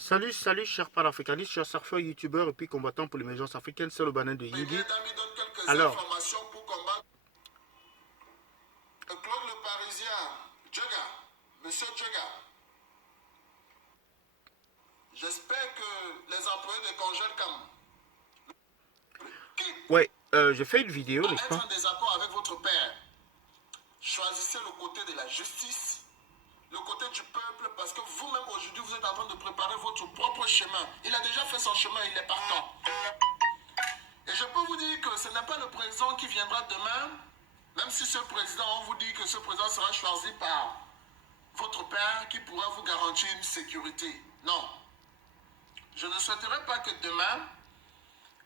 Salut, salut, chers panafricanistes, chers surfeurs, youtubeurs et puis combattants pour l'émergence africaine, c'est le banane de Yidi. Donne quelques Alors, informations pour combattre Claude le Parisien, Djega, Monsieur Djega. J'espère que les employés de Congelcam ouais, j'ai fait une vidéo, à n'est-ce être pas? en désaccord avec votre père. Choisissez le côté de la justice, le côté du peuple, parce que vous-même aujourd'hui, vous êtes en train de préparer votre propre chemin. Il a déjà fait son chemin, il est partant. Et je peux vous dire que ce n'est pas le président qui viendra demain, même si ce président, on vous dit que ce président sera choisi par votre père qui pourra vous garantir une sécurité. Non. Je ne souhaiterais pas que demain,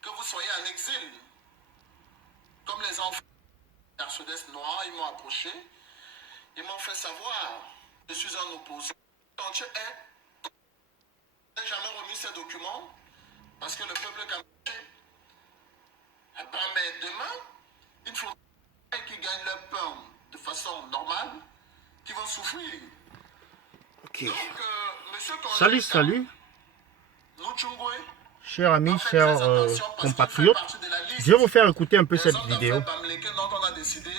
que vous soyez en exil, comme les enfants de Mercedes Noir, ils m'ont approché, ils m'ont fait savoir que je suis un opposant. Je n'ai jamais remis ces documents parce que le peuple camerounais. Mais demain, il faut qu'ils gagnent leur pain de façon normale, qui vont souffrir. Ok. Donc, monsieur Salut, Congelcam, salut, Nuchungwe, chers amis, doit faire chers très attention parce qu'il fait compatriotes. partie de la Je vais vous liste faire écouter un peu des cette hommes vidéo. d'affaires bamlékés dont on a décidé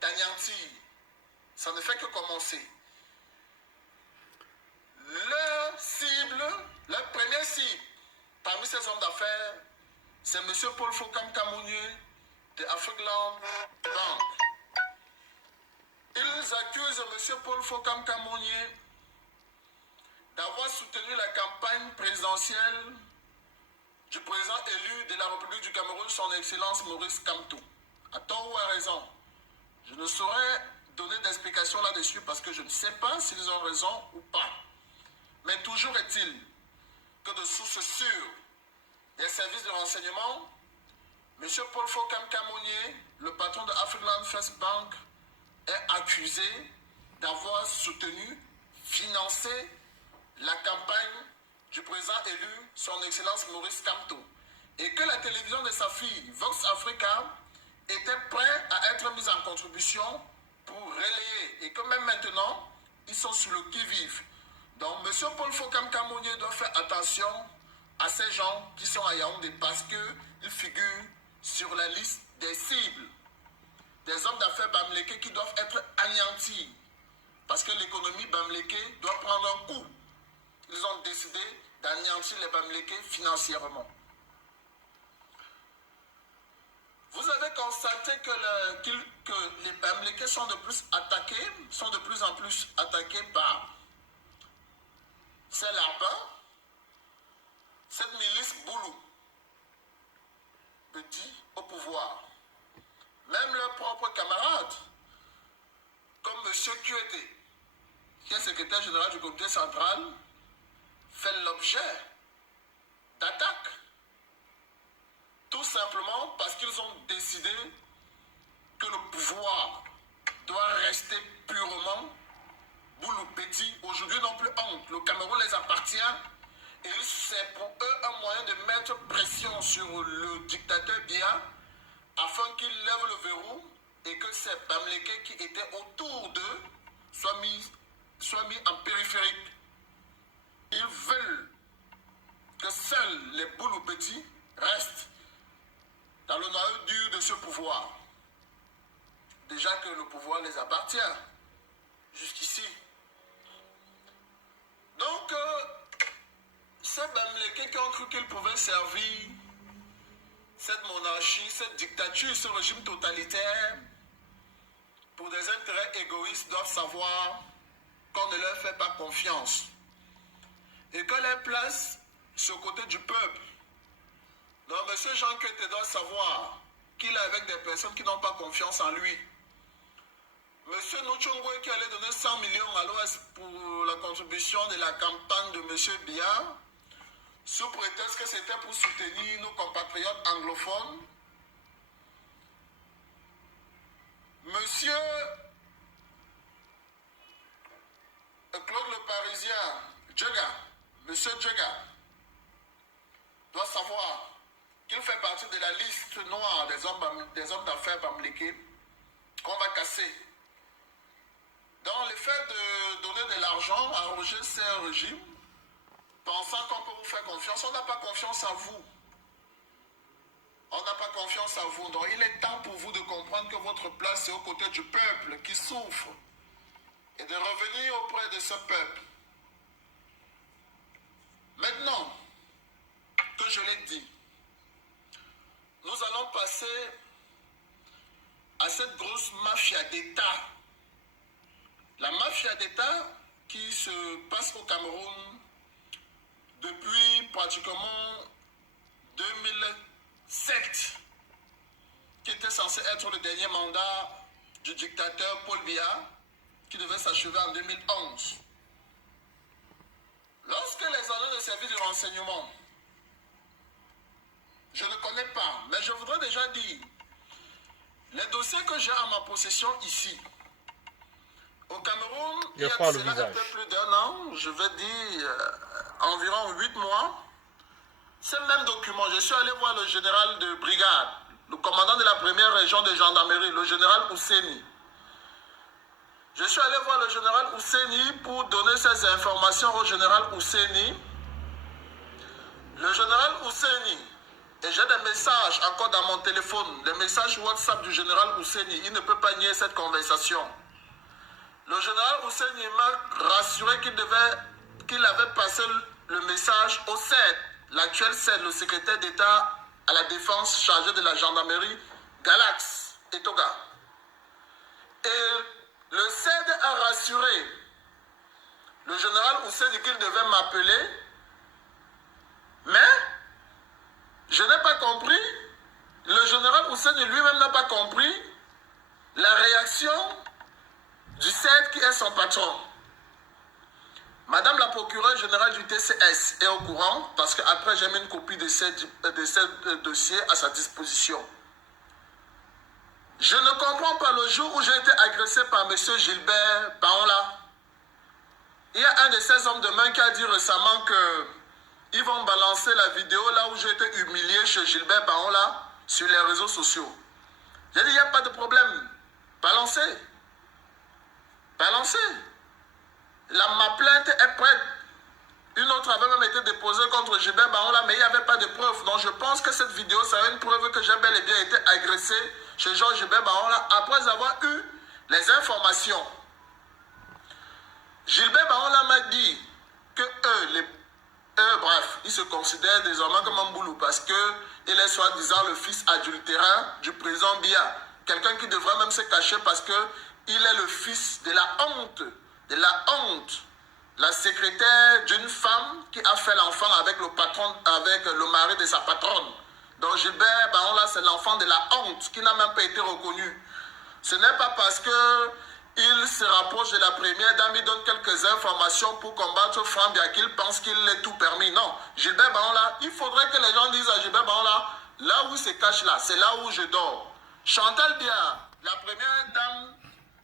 d'anéantir. Ça ne fait que commencer. Leur cible, leur première cible, parmi ces hommes d'affaires, c'est M. Paul Fokam Kamounier de Afrikland Bank. Ils accusent M. Paul Fokam Kamounier d'avoir soutenu la campagne présidentielle du président élu de la République du Cameroun, son Excellence Maurice Kamto. À tort ou à raison, je ne saurais donner d'explication là-dessus parce que je ne sais pas s'ils ont raison ou pas. Mais toujours est-il que de sources sûres des services de renseignement, M. Paul Fokam Kamounier, le patron de Afrikland First Bank, est accusé d'avoir soutenu, financé la campagne du président élu, son Excellence Maurice Kamto, et que la télévision de sa fille, Vox Africa, était prête à être mise en contribution pour relayer, et que même maintenant, ils sont sur le qui-vive. Donc, M. Paul Fokam Kamounier doit faire attention à ces gens qui sont à Yaoundé parce qu'ils figurent sur la liste des cibles des hommes d'affaires bamlékés qui doivent être anéantis parce que l'économie bamlékée doit prendre un coup. Ils ont décidé d'anéantir les bamlékés financièrement. Vous avez constaté que les bamlékés sont de plus en plus attaqués par ces larbins, cette milice Boulou, petit au pouvoir. Même leurs propres camarades, comme M. Kouete, qui est secrétaire général du comité central, fait l'objet d'attaques. Tout simplement parce qu'ils ont décidé que le pouvoir doit rester purement Boulou Petit. Aujourd'hui, non plus honte. Le Cameroun les appartient et c'est pour eux un moyen de mettre pression sur le dictateur Biya afin qu'il lève le verrou et que ces Bamlékés qui étaient autour d'eux soient mis en périphérique. Ils veulent que seuls les Boulou Petits restent dans le noyau dur de ce pouvoir. Déjà que le pouvoir les appartient jusqu'ici. Donc, ces Bamlékés qui ont cru qu'ils pouvaient servir cette monarchie, cette dictature, ce régime totalitaire, pour des intérêts égoïstes, doivent savoir qu'on ne leur fait pas confiance. Et qu'on les place sur le côté du peuple. Donc, M. Jean Kouete doit savoir qu'il est avec des personnes qui n'ont pas confiance en lui. M. Nuchungwe qui allait donner 100 millions à l'Ouest pour la contribution de la campagne de M. Biya, sous prétexte que c'était pour soutenir nos compatriotes anglophones. Monsieur Claude le Parisien, Djega, Monsieur Djega, doit savoir qu'il fait partie de la liste noire des hommes d'affaires bamlékés qu'on va casser. Donc le fait de donner de l'argent à Roger, c'est un régime pensant qu'on peut vous faire confiance. On n'a pas confiance en vous. On n'a pas confiance en vous. Donc il est temps pour vous de comprendre que votre place est aux côtés du peuple qui souffre et de revenir auprès de ce peuple. Maintenant que je l'ai dit, nous allons passer à cette grosse mafia d'État. La mafia d'État qui se passe au Cameroun depuis pratiquement 2007, qui était censé être le dernier mandat du dictateur Paul Biya, qui devait s'achever en 2011. Lorsque les années de service du renseignement, je ne connais pas, mais je voudrais déjà dire, les dossiers que j'ai en ma possession ici, au Cameroun, il y a cela un peu plus d'un an, je vais dire environ 8 mois, ces mêmes documents, je suis allé voir le général de brigade, le commandant de la première région de gendarmerie, le général Ouseni. Je suis allé voir le général Ouseni pour donner ces informations au général Ouseni. Le général Ouseni, et j'ai des messages encore dans mon téléphone, des messages WhatsApp du général Ouseni, il ne peut pas nier cette conversation. Le général Ouseni m'a rassuré qu'il avait passé le message au CED, l'actuel CED, le secrétaire d'État à la défense chargé de la gendarmerie, Galax Etoga. Et le CED a rassuré le général Ouseni qu'il devait m'appeler, mais je n'ai pas compris, le général Ouseni lui-même n'a pas compris la réaction du CED qui est son patron. Madame la procureure générale du TCS est au courant parce qu'après j'ai mis une copie de ces dossiers à sa disposition. Je ne comprends pas le jour où j'ai été agressé par M. Gilbert Baola. Il y a un de ces hommes de main qui a dit récemment qu'ils vont balancer la vidéo là où j'ai été humilié chez Gilbert Baola sur les réseaux sociaux. J'ai dit il n'y a pas de problème. Balancez. Balancez. Ma plainte est prête. Une autre avait même été déposée contre Gilbert Baola, mais il n'y avait pas de preuve. Donc je pense que cette vidéo, c'est une preuve que j'ai bel et bien été agressé chez Georges Gilbert Baola après avoir eu les informations. Gilbert Baola m'a dit que bref, ils se considèrent désormais comme un boulot parce qu'il est soi-disant le fils adultérin du président Biya. Quelqu'un qui devrait même se cacher parce qu'il est le fils de la honte. De la honte. La secrétaire d'une femme qui a fait l'enfant avec le patron, avec le mari de sa patronne. Donc Gilbert Baola, c'est l'enfant de la honte qui n'a même pas été reconnu. Ce n'est pas parce qu'il se rapproche de la première dame, il donne quelques informations pour combattre Franck Biya qu'il pense qu'il est tout permis. Non, Gilbert Baola, il faudrait que les gens disent à Gilbert Baola, là où il se cache là, c'est là où je dors. Chantal Biya, la première dame,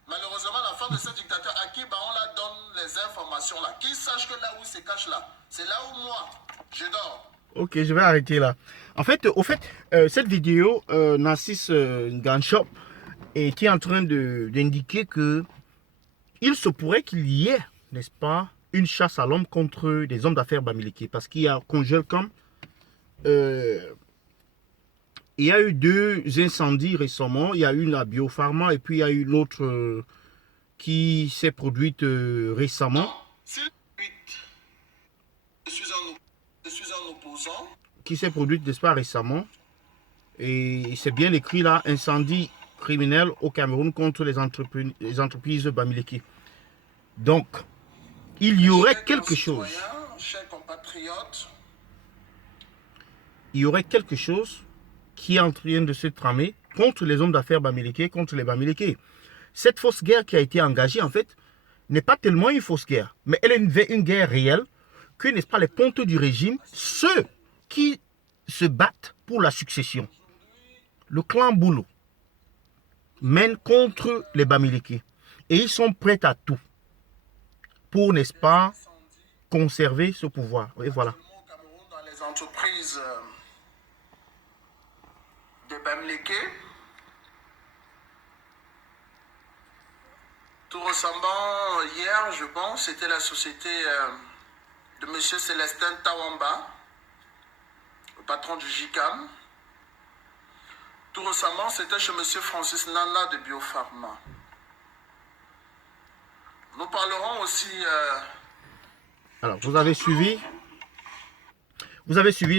malheureusement, l'enfant de ce dictateur à qui Baola donne les informations là, qu'il sache que là où il se cache là, c'est là où moi, je dors. Ok, je vais arrêter là. En fait, cette vidéo, Narcisse Ganshop est en train d'indiquer que il se pourrait qu'il y ait, n'est-ce pas, une chasse à l'homme contre des hommes d'affaires bamileke. Parce qu'il y a Congelcom, il y a eu 2 incendies récemment. Il y a eu la Biopharma et puis il y a eu l'autre qui s'est produite récemment. Je suis un opposant. Qui s'est produite, n'est-ce pas, récemment. Et c'est bien écrit là, incendie criminel au Cameroun contre les entreprises bamileke. Donc, il y aurait quelque chose. Chers compatriotes, il y aurait quelque chose qui est en train de se tramer contre les hommes d'affaires bamileke, contre les bamileke. Cette fausse guerre qui a été engagée, en fait, n'est pas tellement une fausse guerre, mais elle est une guerre réelle que, n'est-ce pas, les pontes du régime, ceux qui se battent pour la succession, le clan Boulou, mène contre les bamileke. Et ils sont prêts à tout pour, n'est-ce pas, conserver ce pouvoir. Et voilà. Dans les entreprises de bamileke, tout récemment, hier, je pense, c'était la société de M. Célestin Tawamba, le patron du JICAM. Tout récemment, c'était chez M. Francis Nana de Biopharma. Nous parlerons aussi... Alors, vous avez suivi,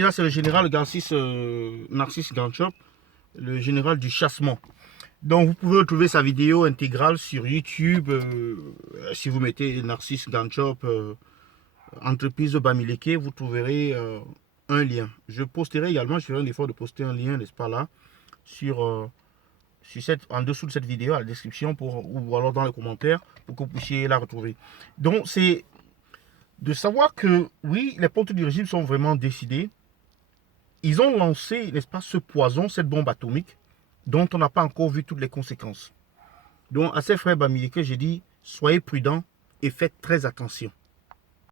là c'est le général Narcisse Ganchop, le général du chassement. Donc vous pouvez retrouver sa vidéo intégrale sur YouTube, si vous mettez Narcisse Ganchop, entreprise de Bamileke, vous trouverez un lien. Je posterai également, je ferai un effort de poster un lien, n'est-ce pas là, en dessous de cette vidéo, à la description, ou alors dans les commentaires, pour que vous puissiez la retrouver. Donc c'est de savoir que, oui, les portes du régime sont vraiment décidés. Ils ont lancé, n'est-ce pas, ce poison, cette bombe atomique, dont on n'a pas encore vu toutes les conséquences. Donc, à ces frères Bamileke, j'ai dit, soyez prudents et faites très attention.